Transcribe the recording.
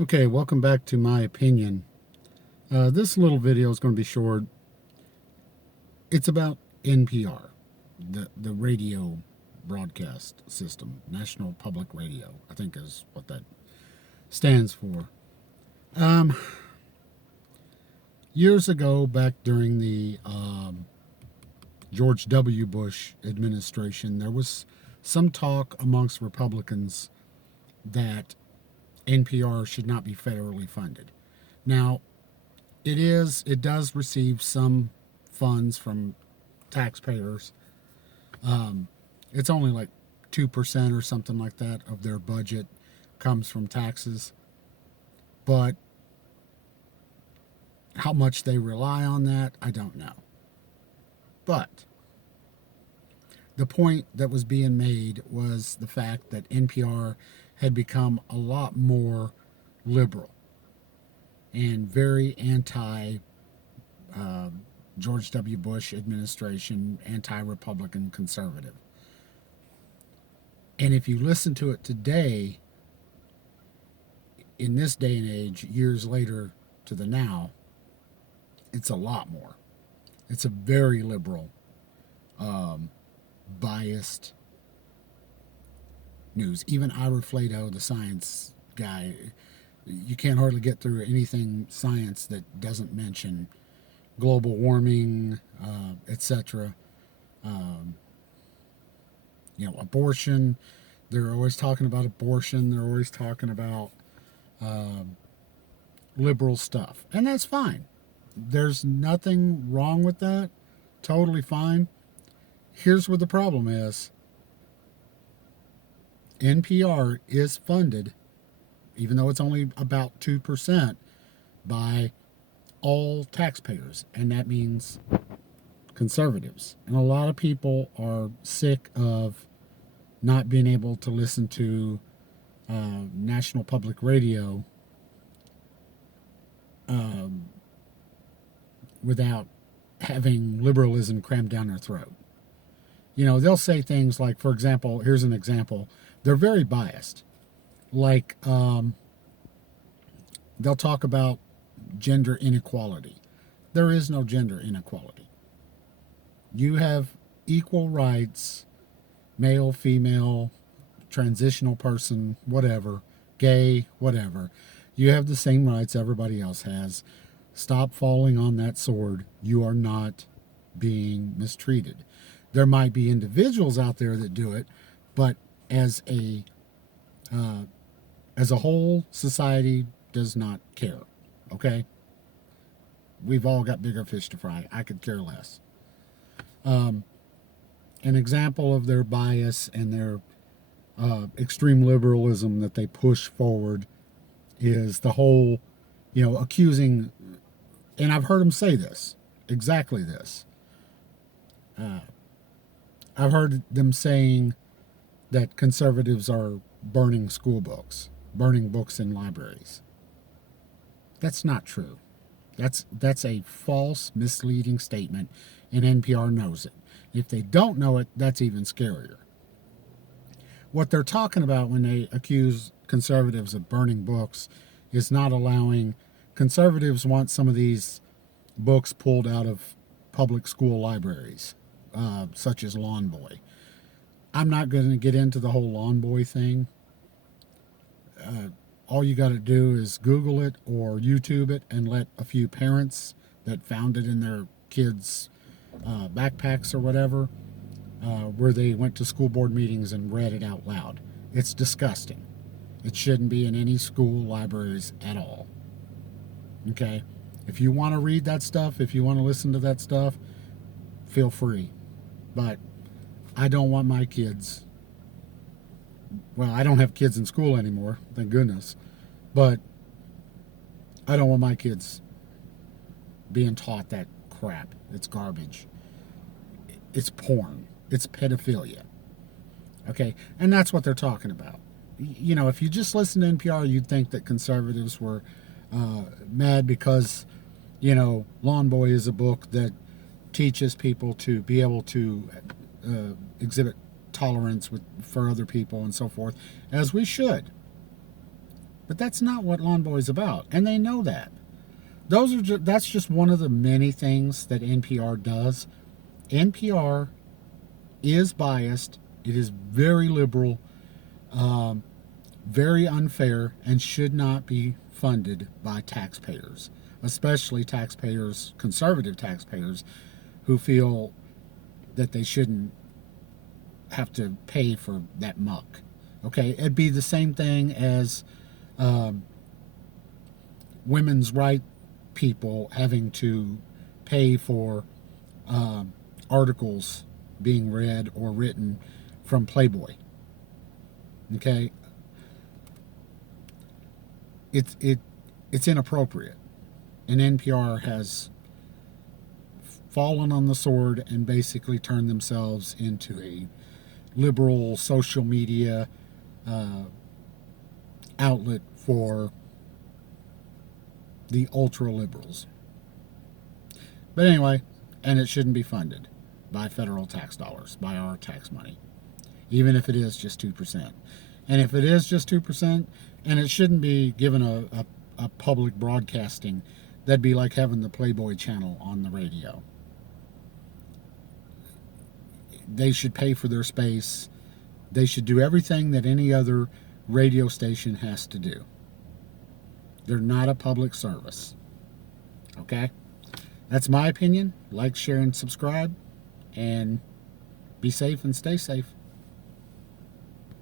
Okay, welcome back to my opinion. This little video is going to be short. It's about NPR, the radio broadcast system, National Public Radio, I think is what that stands for. Um, Years ago, back during the George W. Bush administration, there was some talk amongst Republicans that NPR should not be federally funded. Now, it does receive some funds from taxpayers. It's only like 2% or something like that of their budget comes from taxes. But how much they rely on that, I don't know. But the point that was being made was the fact that NPR had become a lot more liberal and very anti George W. Bush administration, anti-Republican, conservative. And if you listen to it today, in this day and age, years later to the now, it's a lot more. It's a very liberal, biased news. Even Ira Flatow, the science guy, you can't hardly get through anything science that doesn't mention global warming, etc. Abortion. They're always talking about abortion. They're always talking about liberal stuff. And that's fine. There's nothing wrong with that. Totally fine. Here's where the problem is. NPR is funded, even though it's only about 2%, by all taxpayers. And that means conservatives. And a lot of people are sick of not being able to listen to National Public Radio without having liberalism crammed down their throat. They'll say things like, for example, here's an example. They're very biased. Like, they'll talk about gender inequality. There is no gender inequality. You have equal rights, male, female, transitional person, whatever, gay, whatever. You have the same rights everybody else has. Stop falling on that sword. You are not being mistreated. There might be individuals out there that do it, but as a whole, society does not care. Okay? We've all got bigger fish to fry. I could care less. An example of their bias and their extreme liberalism that they push forward is the whole, accusing, and I've heard them say this, exactly this. I've heard them saying that conservatives are burning school books, burning books in libraries. That's not true. That's a false, misleading statement, and NPR knows it. If they don't know it, that's even scarier. What they're talking about when they accuse conservatives of burning books is not allowing. Conservatives want some of these books pulled out of public school libraries, such as Lawn Boy. I'm not going to get into the whole Lawn Boy thing. All you got to do is Google it or YouTube it and let a few parents that found it in their kids' backpacks or whatever, where they went to school board meetings and read it out loud. It's disgusting. It shouldn't be in any school libraries at all. Okay? If you want to read that stuff, if you want to listen to that stuff, feel free. But I don't want my kids. Well, I don't have kids in school anymore, thank goodness. But I don't want my kids being taught that crap. It's garbage. It's porn. It's pedophilia. Okay? And that's what they're talking about. If you just listen to NPR, you'd think that conservatives were mad because, Lawn Boy is a book that teaches people to be able to exhibit tolerance for other people and so forth, as we should. But that's not what Lawn Boy's about, and they know that. That's just one of the many things that NPR does. NPR is biased. It is very liberal, very unfair, and should not be funded by taxpayers, especially taxpayers, conservative taxpayers, who feel that they shouldn't have to pay for that muck. Okay, it'd be the same thing as women's right people having to pay for articles being read or written from Playboy. Okay, it's inappropriate, and NPR has fallen on the sword and basically turned themselves into a liberal social media outlet for the ultra liberals. But anyway, and it shouldn't be funded by federal tax dollars, by our tax money, even if it is just 2%. And if it is just 2%, and it shouldn't be given a public broadcasting, that'd be like having the Playboy channel on the radio. They should pay for their space. They should do everything that any other radio station has to do. They're not a public service. Okay? That's my opinion. Like, share, and subscribe. And be safe and stay safe.